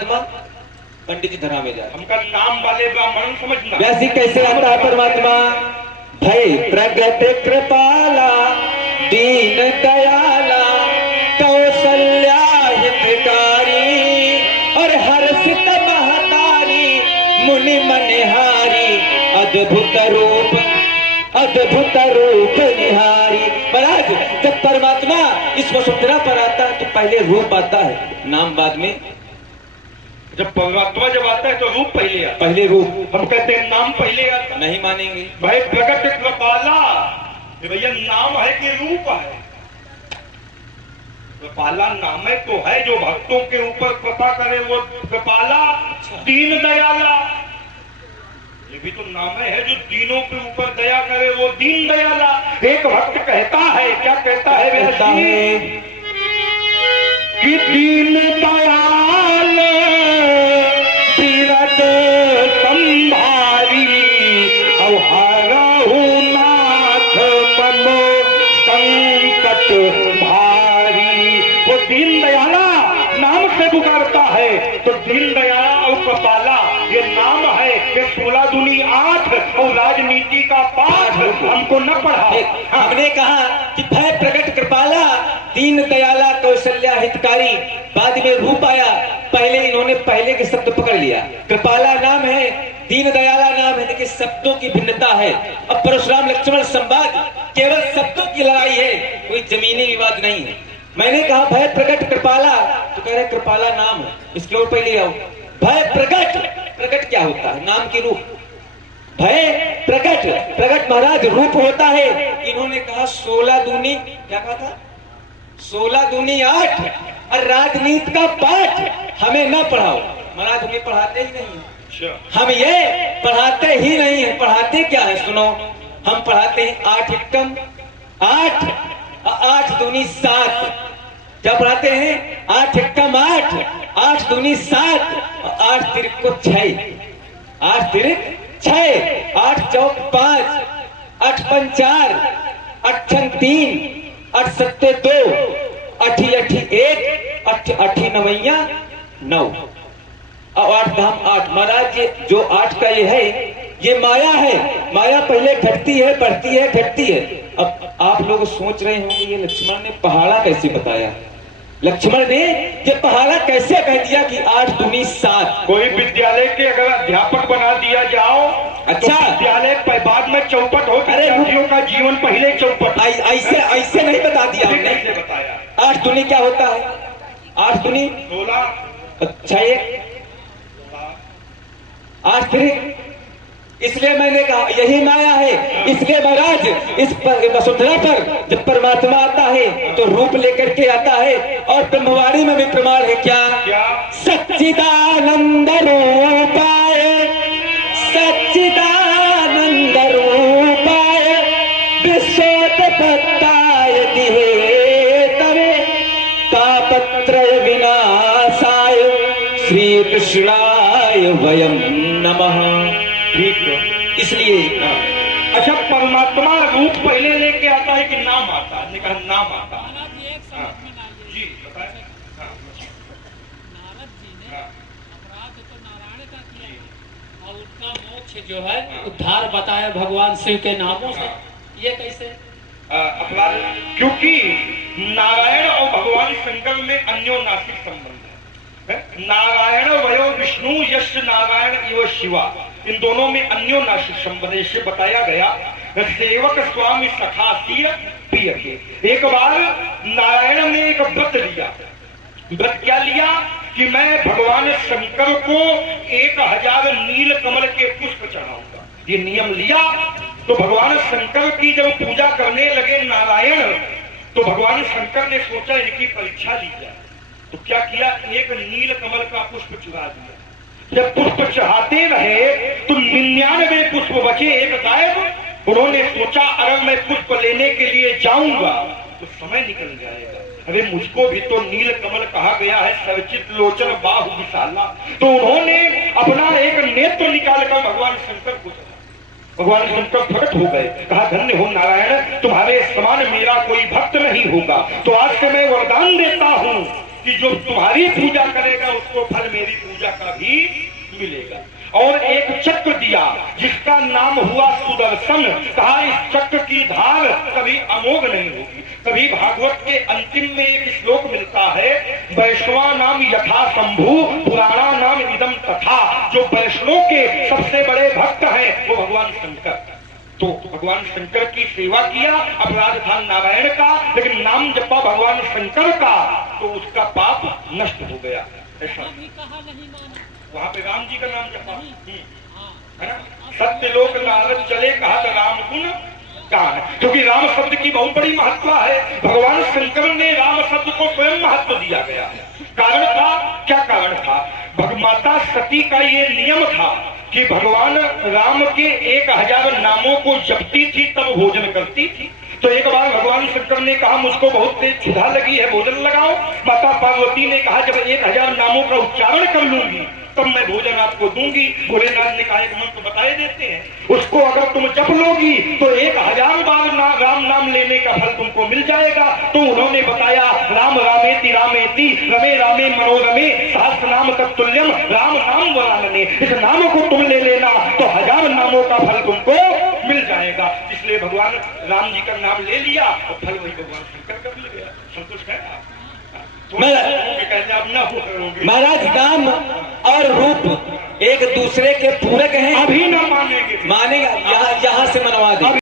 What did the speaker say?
परमात्मा पंडित जी धरा में जाए। हमका नाम वाले ब्राह्मण समझना। वैसे कैसे आता है परमात्मा? भय प्रगट कृपाला दीन दयाला कौशल्या हितकारी और हर्षित महतारी मुनि मनहारी अद्भुत रूप निहारी। महाराज जब परमात्मा इस वसुंधरा पर आता है तो पहले रूप आता है, नाम बाद में। जब परमात्मा जब आता है तो रूप पहले आता है। पहले रूप। हम कहते हैं नाम पहले आता। नहीं मानेंगे भाई प्रगट कृपाला, भैया नाम है कि रूप है? कृपाला नाम है तो है, जो भक्तों के ऊपर कृपा करे वो कृपाला। दीन दयाला ये भी तो नाम है, जो दीनों के ऊपर दया करे वो दीन दयाला। एक भक्त कहता है, क्या कहता है? कहता है कि दीन दयाल तीरथ संभारी अवहारहु नाथ मनो संकट भारी। वो दीन दयाला नाम से पुकारता है तो दीन दयाला और कृपाला ये नाम है। ये 16 दूनी 8 और राजनीति का पाठ हमको न पढ़ा। हमने कहा कि भय प्रगट कृपाला दीन दयाला कौशल्या हितकारी, बाद में रूप आया। पहले इन्होंने पहले के शब्द पकड़ लिया। कृपाला नाम है, दीन दयाला नाम है, लेकिन शब्दों की भिन्नता है। अब परशुराम लक्ष्मण संवाद केवल शब्दों की लड़ाई है, कोई जमीनी विवाद नहीं है। मैंने कहा भय प्रगट कृपाला, तो कह रहे कृपाला नाम है, इसकी ओर पहले आओ। भय प्रगट, प्रगट क्या होता है? नाम की रूप। भय प्रगट, प्रगट महाराज रूप होता है। इन्होंने कहा 16 दूनी, क्या कहा था? 16 दूनी 8 और राजनीति का पाठ हमें न पढ़ाओ। महाराज हमें पढ़ाते ही नहीं है, हम ये पढ़ाते ही नहीं है। पढ़ाते क्या है सुनो, हम पढ़ाते हैं 8 एकम 8 और 8 दूनी 7। क्या पढ़ाते हैं? 8 एकम 8, 8 दूनी 7 और 8 तिरक को 6, 8 तिरक 6, 8 चौक 5, 8 पंच 4, 8 छंग 3, 8 सत्ते 2, 8 8 1, 8 नवैया 9 और 8 धाम 8। महाराज ये जो 8 का ये है, ये माया है। माया पहले घटती है, बढ़ती है, घटती है। अब आप लोग सोच रहे होंगे ये लक्ष्मण ने पहाड़ा कैसे बताया? लक्ष्मण ने ये पहाड़ा कैसे कह दिया कि 8 दूनी 7? कोई विद्यालय के अगर अध्यापक बना दिया जाओ, अच्छा तो विद्यालय बाद में चौपट हो। अरे बच्चों का जीवन पहले चौपट। ऐसे नहीं बता दिया हमने। कैसे बताया? 8 दूनी क्या होता है? 8 दूनी 16, अच्छा 8 तिरक। इसलिए मैंने कहा यही माया है। इसलिए महाराज इस वसुंधरा पर जब परमात्मा आता है तो रूप लेकर के आता है। और ब्रह्मवाणी में भी प्रमाण है क्या? सच्चिदानंद रूपाय, सच्चिदानंद रूपाय विश्वोत्पत्ताय दिहे तवे तापत्रय विनाशाय श्री कृष्णाय वयं नमः। ठीक। इसलिए अच्छा, परमात्मा रूप पहले लेके आता है कि नाम आता है? कहा नाम आता है। जी बताएं। नारद जी ने अपराध तो नारायण का किया और उनका मोक्ष जो है उद्धार बताया भगवान शिव के नामों से। ये कैसे अपराध? क्योंकि नारायण और भगवान शंकर में अन्योन्यासिक संबंध है। नारायण वयो विष्णु यश नारायण इव शिवा, इन दोनों में अन्योन्यासिक संबंध से बताया गया। सेवक स्वामी सखा सिय प्रिय के। एक बार नारायण ने एक व्रत लिया। व्रत क्या लिया? कि मैं भगवान शंकर को 1000 नील कमल के पुष्प चढ़ाऊंगा। ये नियम लिया। तो भगवान शंकर की जब पूजा करने लगे नारायण, तो भगवान शंकर ने सोचा इनकी परीक्षा ली जाए। तो क्या किया? एक नील कमल का पुष्प चुरा दिया। जब पुष्प चढ़ाते रहे तो 99 पुष्प बचे, एक गायब। उन्होंने सोचा अगर मैं पुष्प लेने के लिए जाऊंगा तो समय निकल जाएगा। अरे मुझको भी तो नील कमल कहा गया है, सर्वचित लोचन बाहु विशाला। तो उन्होंने अपना एक नेत्र निकालकर भगवान शंकर को चढ़ा। भगवान शंकर प्रकट हो गए। कहा धन्य हो नारायण, तुम्हारे समान मेरा कोई भक्त नहीं होगा। तो आज से मैं वरदान देता हूँ कि जो तुम्हारी पूजा करेगा उसको फल मेरी पूजा का भी मिलेगा। और एक चक्र दिया जिसका नाम हुआ सुदर्शन। कहा इस चक्र की धार कभी अमोघ नहीं होगी। कभी भागवत के अंतिम में एक श्लोक मिलता है, वैष्णवा नाम यथा शंभु पुराणा नाम इदम तथा। जो वैष्णव के सबसे बड़े भक्त हैं वो भगवान शंकर। तो भगवान शंकर की सेवा किया, अपराध था नारायण का, लेकिन नाम जपा भगवान शंकर का तो उसका पाप नष्ट हो गया। ऐसा कभी कहा नहीं माना। वहां पे राम जी का नाम जपा हाँ, है ना। सत्य लोक नारद चले कहा था राम गुण गान, क्योंकि राम शब्द की बहुत बड़ी महत्व है। भगवान शंकर ने राम शब्द को स्वयं महत्व दिया गया है। कारण था, क्या कारण था? भगमाता सती का ये नियम था कि भगवान राम के 1000 नामों को जपती थी तब भोजन करती थी। तो एक बार भगवान शंकर ने कहा मुझको बहुत तेज क्षुधा लगी है, भोजन लगाओ। माता पार्वती ने कहा जब 1000 नामों का उच्चारण कर लूंगी तब मैं भोजन आपको दूंगी। भोलेनाथ ने कहा एक मंत्र बताए देते हैं, उसको अगर तुम जप लोगी तो 1000 बार राम नाम लेने का फल तुमको मिल जाएगा। तो उन्होंने बताया राम रामेति रामेति रमे रामे मनोरमे सहस्र नाम तत्तुल्यम राम नाम वरानने। इस नाम को तुम ले लेना तो 1000 नामों का फल तुमको मिल जाएगा। इसलिए भगवान राम जी का नाम ले लिया और फल वही भगवान शंकर का मिल गया। संतुष्ट है आप? महाराज नाम और रूप एक दूसरे के पूरक हैं। अभी न मानेंगे, मानेगा, यहाँ से मनवा दे।